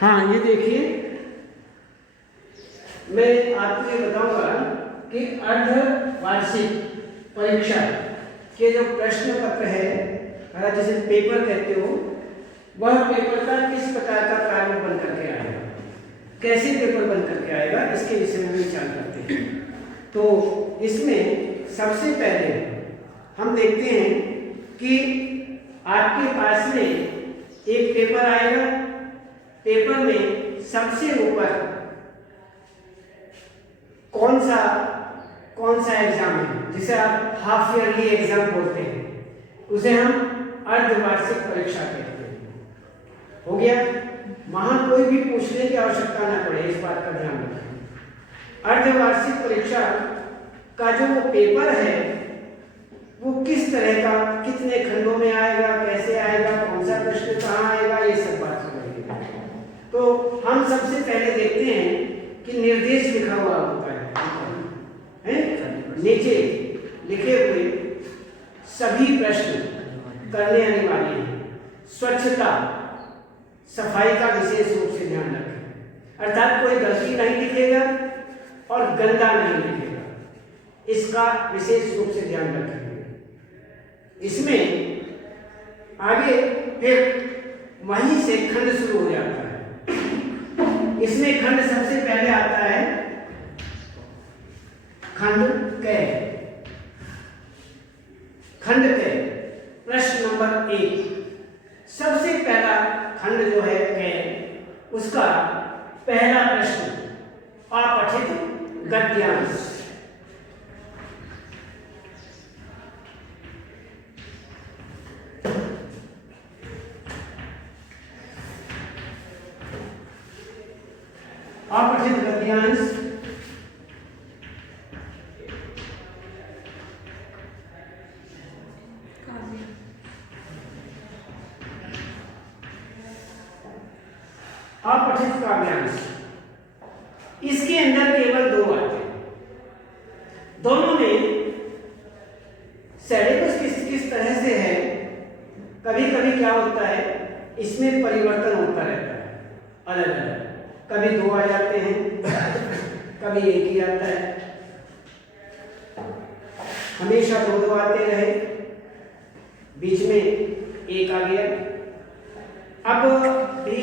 हाँ, ये देखिए, मैं आपको ये बताऊंगा कि अर्धवार्षिक परीक्षा के जो प्रश्न पत्र है, जिसे पेपर कहते हो, वह पेपर का किस प्रकार का प्रारूप बन करके आएगा, कैसे पेपर बन करके आएगा, इसके विषय में विचार करते हैं। तो इसमें सबसे पहले हम देखते हैं कि आपके पास में एक पेपर आएगा। पेपर में सबसे ऊपर कौन सा एग्जाम है, जिसे आप हाफ ईयरली एग्जाम बोलते हैं, उसे हम अर्धवार्षिक परीक्षा कहते हैं। हो गया, वहां कोई भी पूछने की आवश्यकता ना पड़े, इस बात का ध्यान रखें। अर्धवार्षिक परीक्षा का जो वो पेपर है वो किस तरह का, कितने खंडों में आएगा, कैसे आएगा, कौन सा प्रश्न कहाँ आएगा, ये सब बात समझेंगे। तो हम सबसे पहले देखते हैं कि निर्देश लिखा हुआ होता है, नीचे लिखे हुए सभी प्रश्न करने अनिवार्य हैं। स्वच्छता, सफाई का विशेष रूप से ध्यान रखें, अर्थात कोई गलती नहीं लिखेगा और गंदा नहीं लिखेगा, इसका विशेष रूप से ध्यान रखेंगे। इसमें आगे फिर वहीं से खंड शुरू हो जाता है। इसमें खंड सबसे पहले आता है खंड क। खंड क प्रश्न नंबर 1, सबसे पहला खंड जो है क, उसका पहला प्रश्न अपठित गद्यांश। अपठित गद्यांश अपठित काव्यांश, इसके अंदर केवल 2 आते हैं। दोनों में सिलेबस किस तरह से है, कभी कभी क्या होता है, इसमें परिवर्तन होता रहता है, अलग अलग, कभी 2 आ जाते हैं, कभी 1 ही आता है, हमेशा 2 आते रहे, बीच में 1 आ गया, अब भी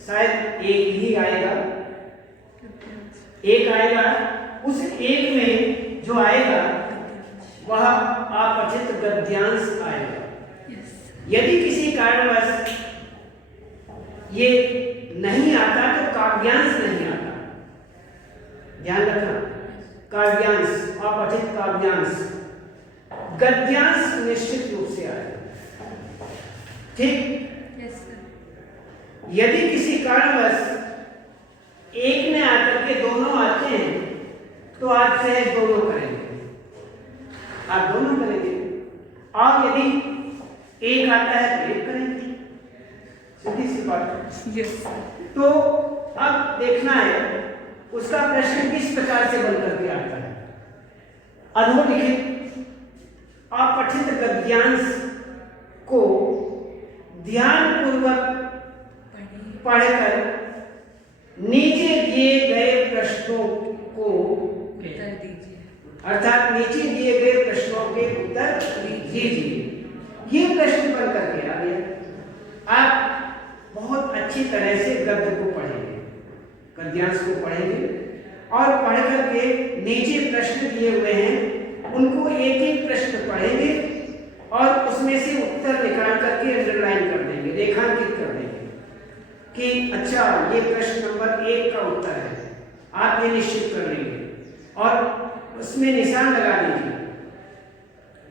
शायद 1 ही आएगा, 1 आएगा। उस 1 में जो आएगा वह अपठित गद्यांश आएगा। यदि किसी कारणवश ये नहीं आता तो काव्यांश नहीं आता, ध्यान रखना, काव्यांश, अपठित काव्यांश। गद्यांश निश्चित रूप से आएगा, ठीक। यदि किसी कारणवश 1 में आकर के दोनों आते हैं तो आप सहज दोनों करेंगे, आप दोनों करेंगे, और यदि 1 आता है तो 1 करेंगे, सीधी सी बात। तो अब देखना है उसका प्रश्न किस प्रकार से बनकर के आता है। अधोलिखित अपठित गद्यांश को ध्यानपूर्वक पढ़कर नीचे दिए गए प्रश्नों को उत्तर दीजिए, अर्थात नीचे दिए गए प्रश्नों के उत्तर दीजिए। ये प्रश्न बन करके आ गया। आप बहुत अच्छी तरह से गद्य को पढ़ेंगे, गद्यांश को पढ़ेंगे, और पढ़ करके नीचे प्रश्न दिए हुए हैं उनको एक एक प्रश्न पढ़ेंगे और उसमें से उत्तर निकाल करके अंडरलाइन कर देंगे, रेखांकित कर देंगे कि अच्छा ये प्रश्न नंबर 1 का उत्तर है, आप ये निश्चित कर लेंगे और उसमें निशान लगा दीजिए।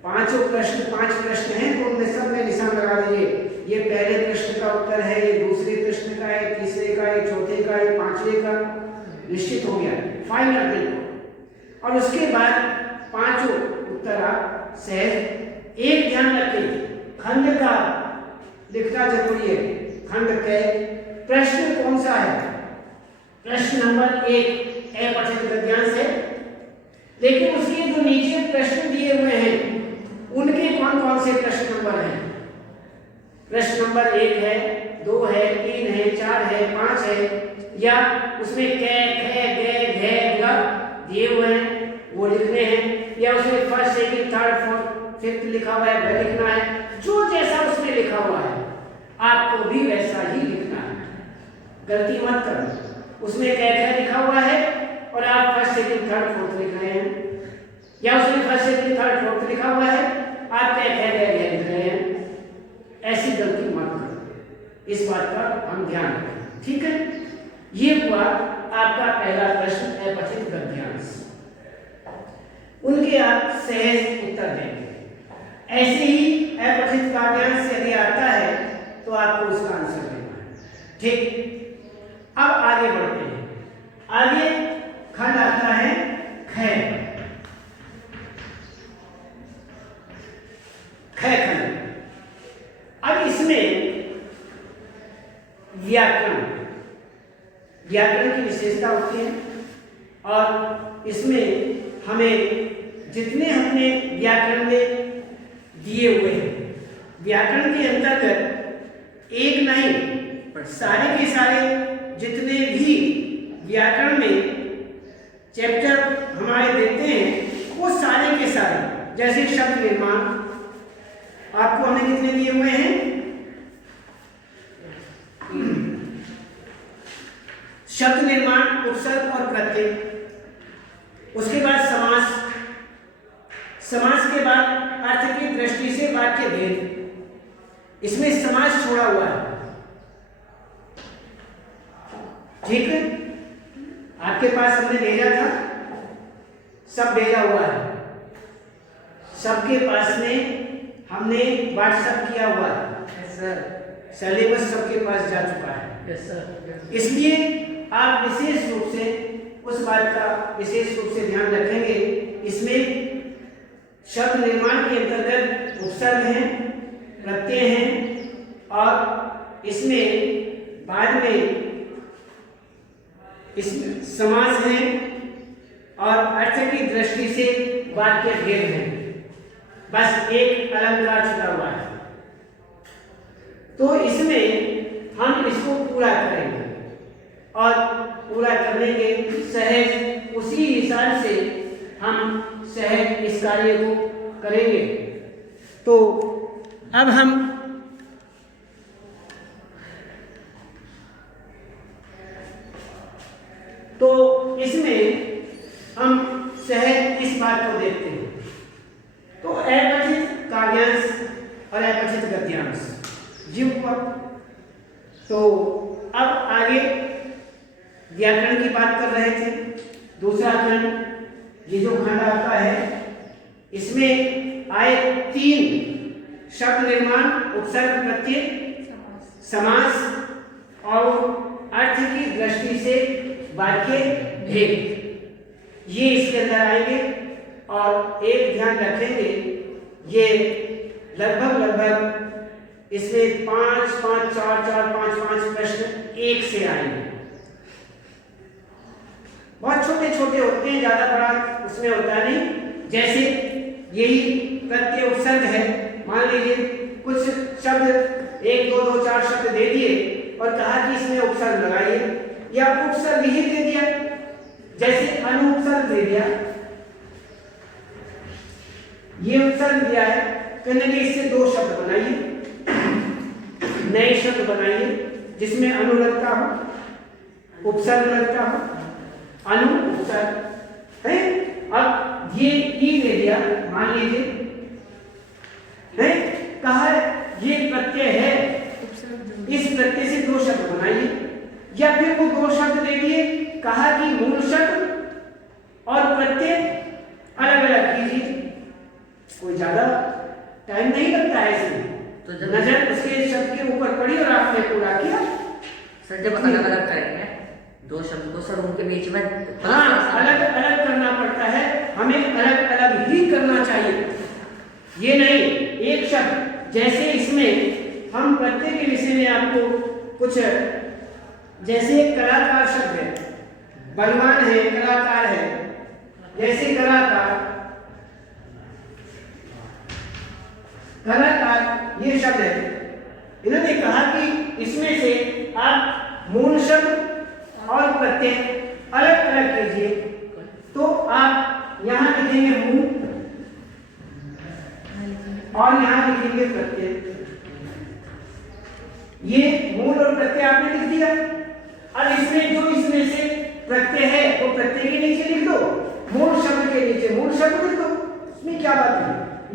5 प्रश्न हैं तो उनमें सब में निशान लगा दीजिए, ये पहले प्रश्न का उत्तर है, ये दूसरे प्रश्न का है, तीसरे का, ये चौथे का, ये 5वें का, निश्चित हो गया, फाइनल बिल्कुल। और उसके बाद 5 उत्तर आप सहज, एक ध्यान रखें, खंड का लिखना जरूरी है। खंड के प्रश्न कौन सा है, प्रश्न नंबर 1 अपठित गद्यांश है, लेकिन उसके जो नीचे प्रश्न दिए हुए हैं उनके कौन कौन से प्रश्न नंबर हैं। प्रश्न नंबर 1 है, 2 है, 3 है, 4 है, 5 है या उसमें कै खे गे घे ग दिए हुए हैं वो लिखने हैं, या उसमें first second third fourth fifth लिखा हुआ है वह लिखना है। जो जैसा उसमें लिखा हुआ है आपको भी वैसा ही लिखना है, गलती मत करना। उसमें कै खे लिखा हुआ है और आप फर्स्ट सेकंड थर्ड फोर्थ लिख रहे हैं, या उसमें फर्स्ट सेकंड थर्ड फोर्थ लिखा हुआ है आप कै खे गे घे लिख रहे हैं, ऐसी गलती मत करो। इस बात का हम ध्यान रखें, ठीक है। ये हुआ आपका पहला प्रश्न अपठित गद्यांश। उनके आप सहज उत्तर देंगे। ऐसे ही अपठित गद्यांश यदि आता है तो आपको उसका आंसर देना है, ठीक। अब आगे बढ़ते हैं। आगे खंड आता है ख। ख खंड। अब इसमें व्याकरण की विशेषता होती है और इसमें हमें जितने हमने व्याकरण में दिए हुए हैं, व्याकरण के अंतर्गत एक नहीं सारे के सारे जितने भी व्याकरण में चैप्टर हमारे देते हैं वो सारे के सारे, जैसे शब्द निर्माण आपको हमने कितने दिए हुए हैं, शब्द निर्माण, उपसर्ग और प्रत्यय। उसके बाद समास, समास के बाद अर्थ की दृष्टि से वाक्य भेद। इसमें समास छोड़ा हुआ है, ठीक है। आपके पास हमने भेजा था, सब भेजा हुआ है, सबके पास में हमने व्हाट्सएप किया हुआ है सर, सिलेबस सबके पास जा चुका है सर। इसलिए आप विशेष रूप से उस बात का विशेष रूप से ध्यान रखेंगे। इसमें शब्द निर्माण के अंतर्गत उपसर्ग हैं, प्रत्यय हैं और इसमें बाद में इसमें समास है और अर्थ की दृष्टि से वाक्य भेद है। बस एक अलंकार छुटा हुआ है, तो इसमें हम इसको पूरा करेंगे और पूरा करने के सहज उसी हिसाब से हम सहज इस कार्य को करेंगे। तो अब हम इसमें हम सहज इस बात को देखते हैं। तो अपठित काव्यांश और अपठित गद्यांश जी हुआ। तो अब आगे व्याकरण की बात कर रहे थे। दूसरा खंड, ये जो खंड आता है इसमें आए 3 शब्द निर्माण, उपसर्ग, प्रत्यय, समास और अर्थ की दृष्टि से वाक्य भेद, ये इसके अंदर आएंगे। और एक ध्यान रखेंगे, ये लगभग इसमें 5 5 4 4 5 5 प्रश्न एक से आएंगे। बहुत छोटे छोटे होते हैं, ज्यादा बड़ा उसमें होता नहीं। जैसे यही प्रत्यय उपसर्ग है, मान लीजिए कुछ शब्द 1 2 2 4 शब्द दे दिए और कहा कि इसमें उपसर्ग लगाइए, या उपसर्ग ही दे दिया, जैसे अनुपसर्ग दे दिया, ये उपसर्ग दिया है, कहने के इससे 2 शब्द बनाइए, नए शब्द बनाइए जिसमें अनु लगता हो, उपसर्ग लगता हो, अनु उपसर्ग है। अब ये ई दे दिया, मान लीजिए है, कहा ये प्रत्यय है, इस प्रत्यय से 2 शब्द बनाइए, या फिर वो 2 शब्द दे दिए, कहा कि मूल शब्द और प्रत्यय अलग अलग कीजिए। कोई ज्यादा टाइम नहीं लगता है इसमें, तो नजर उसके शब्द के ऊपर पड़ी और आपने पूरा किया। सर जब अलग अलग करेंगे 2 शब्द को सर उनके बीच में अलग अलग करना पड़ता है, हमें अलग अलग ही करना चाहिए, ये नहीं एक शब्द। जैसे इसमें हम प्रत्यय के विषय में आपको कुछ, जैसे कलाकार शब्द है, बलवान है, कलाकार है, जैसे कलाकार कलाकार ये शब्द है, इन्होंने कहा कि इसमें से आप मूल शब्द और प्रत्यय अलग अलग कीजिए। तो आप यहाँ लिखेंगे मूल और यहाँ लिखेंगे प्रत्यय। ये मूल और प्रत्यय आपने लिख दिया। अब इसमें जो इसमें से प्रत्यय है वो प्रत्यय के नीचे लिख दो, मूल शब्द के नीचे मूल शब्द लिख दो। इसमें क्या बात है?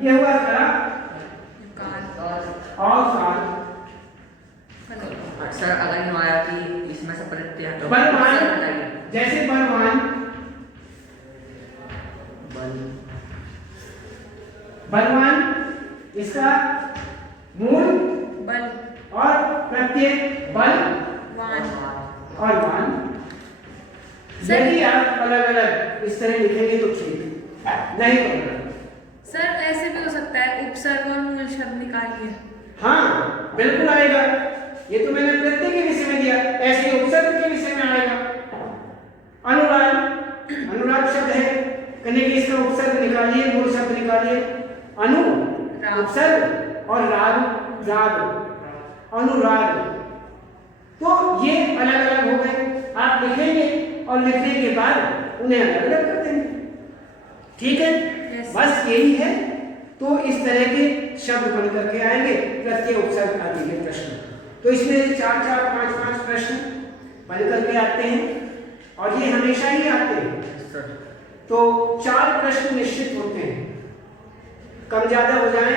ये हुआ करा और काल। सर अगर ये हमारा कि इसमें से प्रत्यय तो बलवान, जैसे बलवान, बलवान इसका मूल बल और प्रत्यय बल वान। और वान। यदि आप अलग अलग इस तरह लिखेंगे तो ठीक, नहीं तो सर ऐसे भी हो सकता है उपसर्ग और मूल शब्द निकालिए। हाँ बिल्कुल आएगा। ये तो मैंने प्रत्यय के विषय में दिया, ऐसे ही उपसर्ग के विषय में आएगा। अनुराग, अनुराग शब्द है, कहने की इसका उपसर्ग निकालिए, मूल शब्द निकालिए। अनु उपसर्ग और राग राग, अनुराग। तो ये अलग अलग हो गए। आप लिखेंगे और लिखने के बाद उन्हें अलग अलग कर देंगे। ठीक है, बस यही है। तो इस तरह के शब्द बन करके आएंगे प्रत्यय उपसर्ग आदि के प्रश्न। तो इसमें 4-4, 5-5 प्रश्न बन करके आते हैं और ये हमेशा ही आते हैं। तो 4 प्रश्न निश्चित होते हैं, कम ज्यादा हो जाए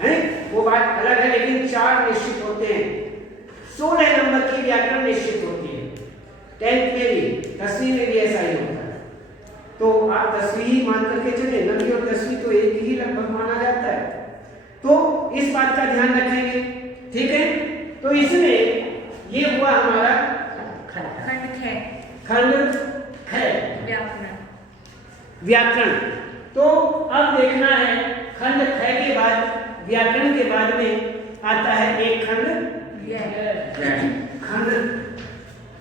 हैं वो बात अलग है, लेकिन 4 निश्चित होते हैं। 16 नंबर की व्याकरण निश्चित होती है। 10th में भी, 10वीं में भी ऐसा ही होता है। तो आप 10वीं ही मान करके चले, 9वीं और 10वीं तो एक ही लगभग माना जाता है। तो इस बात का ध्यान रखेंगे, ठीक है। तो इसमें ये हुआ हमारा खंड ख, खंड ख व्याकरण। व्याकरण। तो अब देखना है खंड ख के बाद व्याकरण के बाद में आता है एक खंड खंड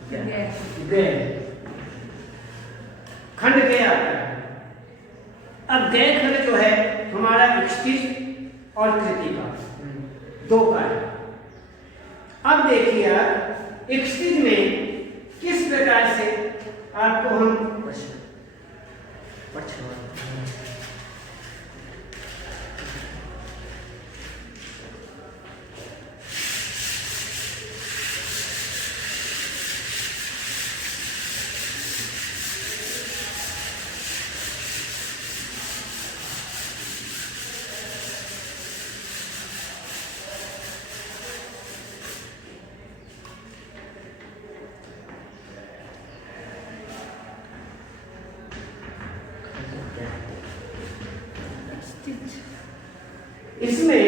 ग। खंड ग आता है। अब ग खंड जो है हमारा स्थित और कृति का 2 का है। अब देखिए आप स्थित में किस प्रकार से आपको हम इसमें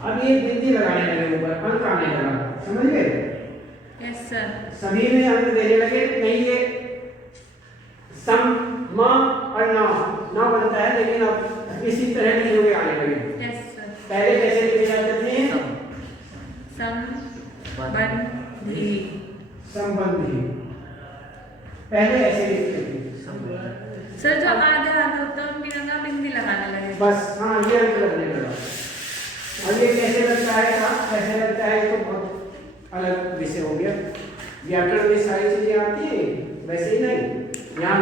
अब ये बिंदी लगाने लगे, ऊपर अंक आने लगा, समझ गए? Yes sir. सभी में अंक देने लगे। नहीं ये सम म और न बनता है, लेकिन अब इसी तरह की जो आने लगे। Yes sir. पहले कैसे लिखे जाते थे? संबंधी। संबंधी पहले ऐसे लिखते थे। सर जो आधे आधे होता है उनकी जगह बिंदी लगाने लगे। बस हाँ, ये अंक लगने लगा। अब ये कैसे लगता है, कैसे लगता है, तो बहुत अलग विषय हो गया। व्याकरण में सारी चीजें आती है, वैसे ही नहीं। यहाँ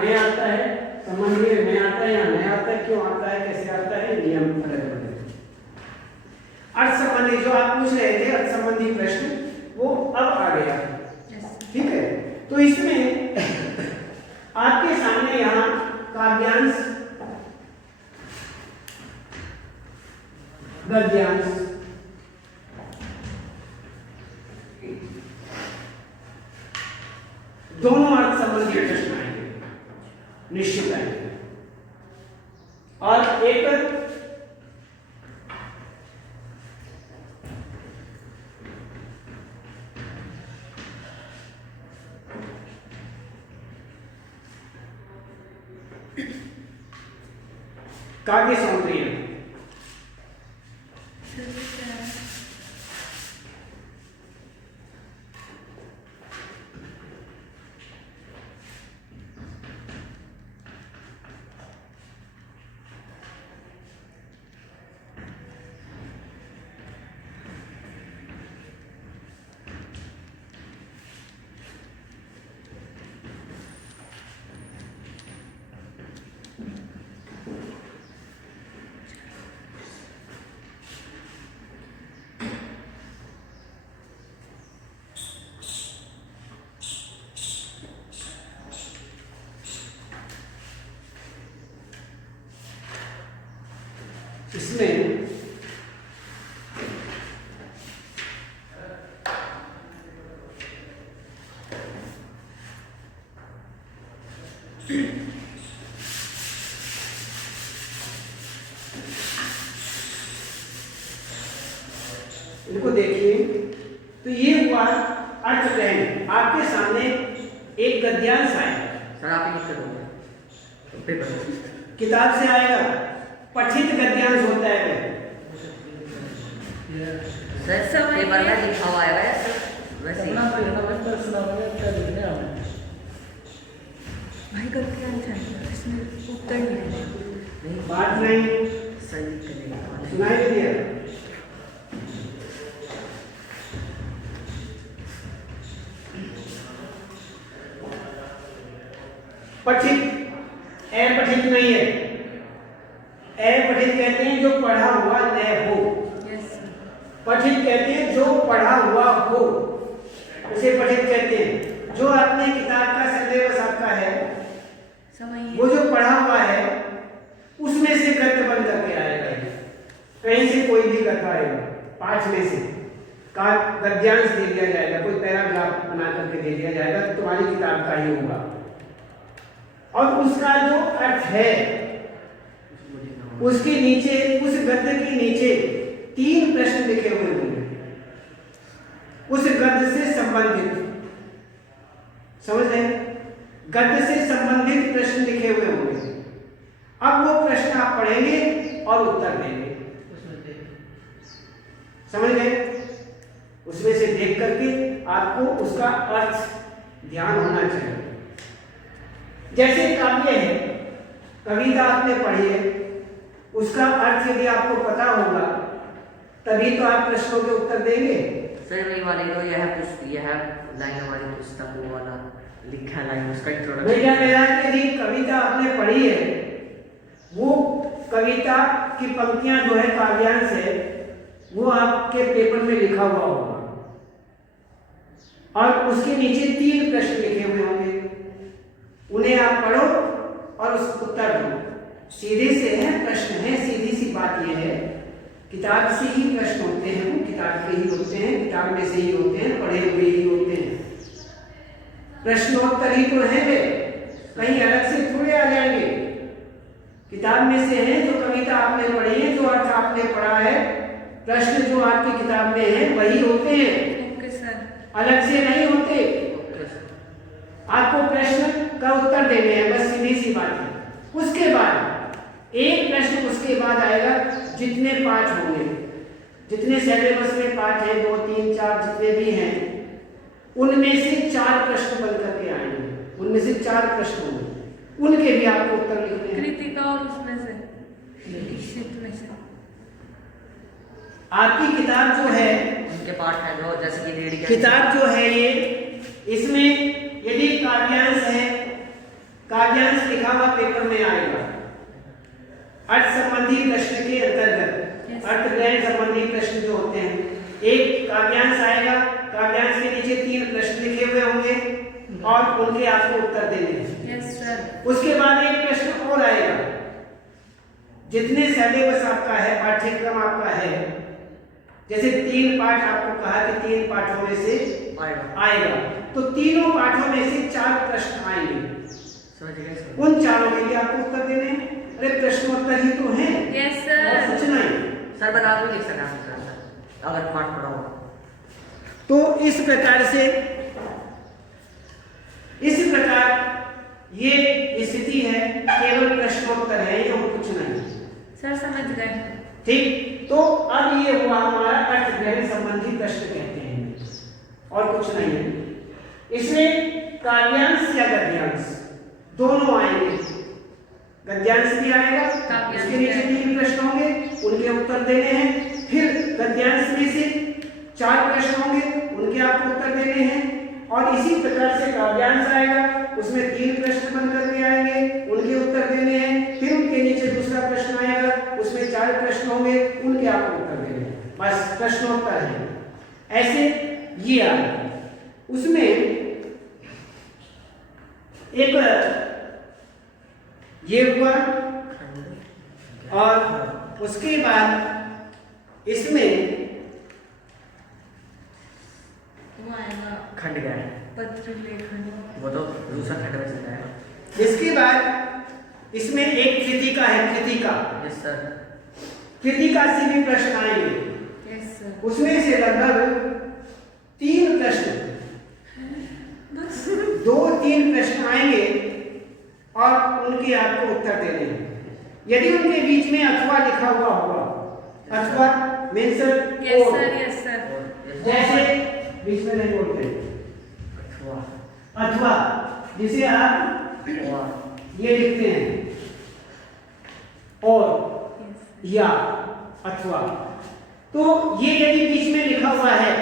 मैं आता है, संबंधी में मैं आता है, यहाँ मैं आता है, क्यों आता है, कैसे आता है, नियम अलग अलग है। अर्थ संबंधी जो आप पूछ रहे थे, अर्थ संबंधी प्रश्न, वो अब आ गया। ठीक है, तो इसमें आपके सामने यहाँ काव्यांश, गद्यांश, दोनों अर्थ संबंधी प्रश्न आएंगे, निश्चित आएंगे। और एक काव्य सौंदर्य, इनको देखिए, तो ये हुआ अर्थग्रहण। आपके सामने एक गद्यांश आएगा, सर आप ही लिख कर दोगे पेपर किताब से आएगा, पठित गद्यांश होता है। सर पेपर में लिखा हुआ आएगा या सर वैसे ही? भाई करके आना चाहिए, इसमें उत्तर नहीं है। बात नहीं सर लिख कर देगा। सुनाई नहीं दिया। पठित, अपठित नहीं है। अपठित कहते हैं जो पढ़ा हुआ न हो, यस पठित कहते हैं जो पढ़ा हुआ हो, उसे पठित कहते हैं। जो आपने किताब का सिलेबस आपका है, समझिए। वो जो पढ़ा हुआ है उसमें से गद्य बन करके आएगा। कहीं से कोई भी गद्य आएगा, पाठ में से का गद्यांश दे दिया जाएगा, कोई पैराग्राफ बना करके दे दिया जाएगा, तो तुम्हारी किताब का ही होगा। और उसका जो अर्थ है, उसके नीचे, उस गद्य के नीचे 3 प्रश्न लिखे हुए होंगे उस गद्य से संबंधित। समझ रहे हैं? गद्य से संबंधित प्रश्न लिखे हुए होंगे। अब वो प्रश्न आप पढ़ेंगे और उत्तर देंगे। समझ गए? उसमें से देख करके आपको उसका अर्थ ध्यान होना चाहिए। जैसे काव्य है, कविता आपने पढ़ी है, उसका अर्थ यदि आपको पता होगा तभी तो आप प्रश्नों के उत्तर देंगे। सर वही वाली तो यह लाइन हमारी पुस्तक वो वाला लिखा लाइन उसका इंट्रोडक्शन। भैया मेरा यदि कविता आपने पढ़ी है, वो कविता की पंक्तियां जो है काव्यांश है, वो आपके पेपर में लिखा हुआ होगा और उसके नीचे 3 प्रश्न लिखे हुए होंगे। उन्हें आप पढ़ो और उस उत्तर दो। सीधे से है प्रश्न है, सीधी सी बात यह है, किताब से ही प्रश्न होते हैं, वो किताब के ही होते हैं, किताब में से ही होते हैं, पढ़े हुए ही होते हैं। प्रश्नोत्तर ही तो है वे, कहीं अलग से थोड़े आ जाएंगे। किताब में से है, जो कविता आपने पढ़ी है, जो अर्थ आपने पढ़ा है, प्रश्न जो आपकी किताब में है वही होते हैं। Okay sir. अलग से नहीं होते। आपको प्रश्न का उत्तर देने हैं, बस सीधी सी बात है। उसके बाद एक प्रश्न उसके बाद आएगा, जितने पाठ होंगे, जितने सिलेबस में पाठ है, 2, 3, 4 जितने भी हैं, उनमें से 4 प्रश्न बन करके आएंगे। उनमें से 4 प्रश्न होंगे, उनके भी आपको उत्तर लिखने हैं। कृतिका और उसमें से शीट में से आपकी किताब जो है, उनके पाठ है जो जैसे कि रीड किताब जो है ये, इसमें यदि काव्यांश है, काव्यांश लिखा हुआ पेपर में आएगा। अर्थ संबंधी प्रश्न के अंतर्गत अर्थग्रहण संबंधी प्रश्न जो होते हैं, एक काव्यांश आएगा, काव्यांश के नीचे 3 प्रश्न लिखे हुए होंगे और उनके आपको उत्तर देने हैं। Yes sir. उसके बाद एक प्रश्न और आएगा, जितने सिलेबस आपका है, पाठ्यक्रम आपका है, जैसे 3 पाठ आपको कहा कि 3 पाठों में से आएगा, तो तीनों पाठों में से 4 प्रश्न आएंगे। उन चारों के लिए आपको उत्तर देने हैं। अरे प्रश्नोत्तर ही तो है। Yes sir. कुछ नहीं। सर बता दो लिख सकते हैं सर अगर पाठ पढ़ा हो तो इस प्रकार ये स्थिति है, केवल प्रश्नोत्तर है, ये और कुछ नहीं। सर समझ गए। ठीक, तो अब ये हुआ हमारा अर्थग्रहण संबंधी प्रश्न कहते हैं, और कुछ नहीं है। इसमें काव्यांश या गद्यांश दोनों आएंगे। गद्यांश भी आएगा, उसके नीचे 3 प्रश्न होंगे, उनके उत्तर देने हैं। फिर गद्यांश में से 4 प्रश्न होंगे, उनके आपको उत्तर देने हैं। और इसी प्रकार से काव्यांश आएगा, उसमें 3 प्रश्न बन करके आएंगे, उनके उत्तर देने हैं। फिर उनके नीचे दूसरा प्रश्न आएगा, उसमें 4 प्रश्न होंगे, उनके आपको उत्तर देने हैं। बस प्रश्नोत्तर है। ऐसे ये आएगा। उसमें एक ये हुआ, और उसके बाद इसमें वो आएगा खंड क्या है? पत्र लेखन। वो तो दूसरा खंड में चलता है। इसके बाद इसमें एक कृतिका है, कृतिका। Yes sir. कृतिका से भी प्रश्न आएंगे, यस सर। उसमें से लगभग 3 प्रश्न, 2-3 प्रश्न आएंगे और उनके आपको उत्तर देने हैं। यदि उनके बीच में अथवा लिखा हुआ होगा, अथवा means yes sir, yes sir. जैसे बीच में नहीं बोलते, अथवा, अथवा जिसे आप ये लिखते हैं, और या अथवा, तो ये यदि बीच में लिखा हुआ है,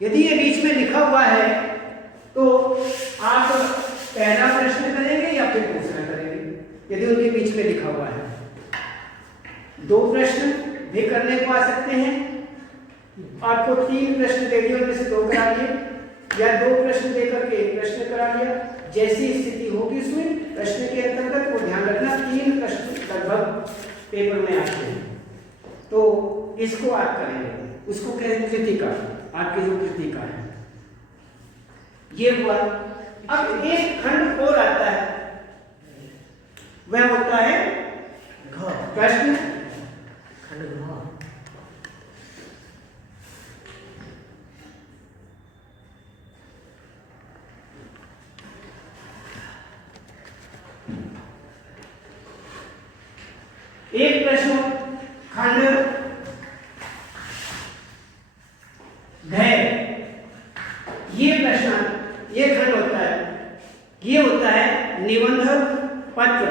यदि ये बीच में लिखा हुआ है तो आप पहला प्रश्न करेंगे या फिर दूसरा करेंगे। यदि उनके बीच में लिखा हुआ है, 2 प्रश्न भी करने को आ सकते हैं, आपको 3 प्रश्न दे दिए, उनमें से 2 करा लिए, या 2 प्रश्न देकर के 1 प्रश्न करा लिया। जैसी स्थिति होगी उसमें प्रश्न के अंतर्गत, वो ध्यान रखना 3 प्रश्न लगभग पेपर में आते हैं, तो इसको आप करेंगे। उसको कहें कृतिका, आपकी जो कृतिका है ये हुआ। अब एक खंड और आता है, वह होता है प्रश्न खंड घ। एक प्रश्न खंड घ। ये प्रश्न, ये खंड होता है, ये होता है निबंध पत्र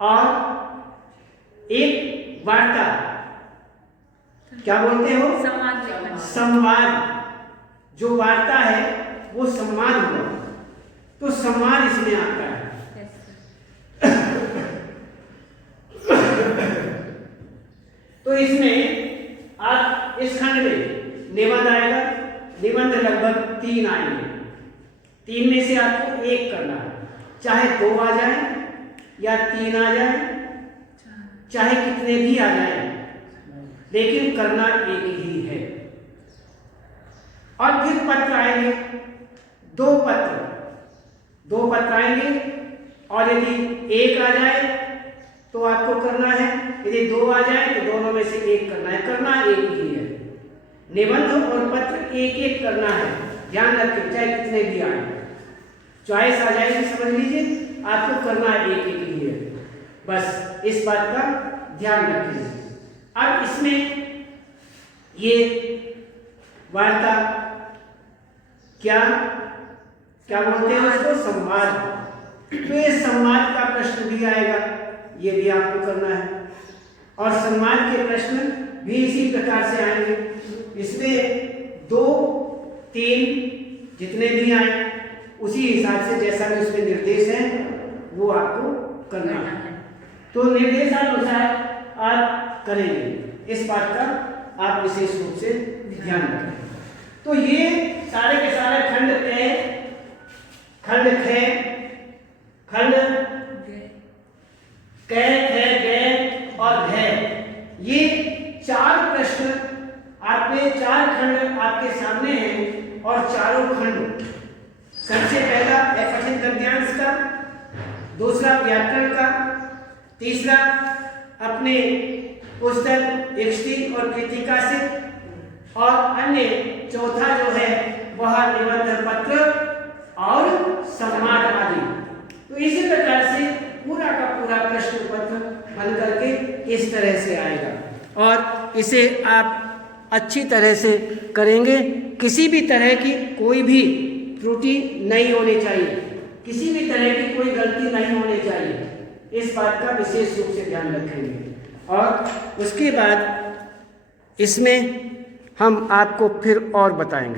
और एक वार्ता, क्या बोलते हो, संवाद लिखना। संवाद। जो वार्ता है वो संवाद हुआ, तो संवाद इसमें आता है। Yes sir. तो इसमें आप इस खंड में निबंध आएगा, निबंध लगभग 3 आएंगे, 3 में से आपको 1 करना है, चाहे 2 आ जाए या 3 आ जाए, चाहे कितने भी आ जाए, लेकिन करना एक ही है। और फिर पत्र आएंगे, 2 पत्र आएंगे, और यदि 1 आ जाए तो आपको करना है, यदि 2 आ जाए तो दोनों में से 1 करना है, करना एक ही है। निबंध और पत्र एक करना है, ध्यान रखें, चाहे कितने भी आए, चॉइस आ जाएगी, समझ लीजिए, आपको करना एक ही है, बस इस बात का ध्यान रखिए। अब इसमें ये वार्ता क्या क्या बोलते हैं उसको, संवाद। तो ये संवाद का प्रश्न भी आएगा, ये भी आपको करना है, और संवाद के प्रश्न भी इसी प्रकार से आएंगे। इसमें 2-3 जितने भी आए उसी हिसाब से, जैसा भी उसमें निर्देश है वो आपको करना है, तो निर्देशानुसार आप करेंगे। इस बात का आप विशेष रूप से ध्यान रखें। तो ये सारे के सारे खंड खे, खंड खे, खंड कै, खे, गे और घे, ये 4 प्रश्न आपके 4 खंड आपके सामने हैं, और चारों खंड, सबसे पहला है कठिन गद्यांश का, दूसरा व्याकरण का, तीसरा अपने पुस्तक XT और कृतिका से, और अन्य चौथा जो है वह निबंध पत्र और संवाद आदि। तो इसी प्रकार से पूरा का पूरा प्रश्न पत्र बन करके इस तरह से आएगा, और इसे आप अच्छी तरह से करेंगे। किसी भी तरह की कोई भी त्रुटि नहीं होनी चाहिए, किसी भी तरह की कोई गलती नहीं होनी चाहिए, इस बात का विशेष रूप से ध्यान रखेंगे। और उसके बाद इसमें हम आपको फिर और बताएंगे।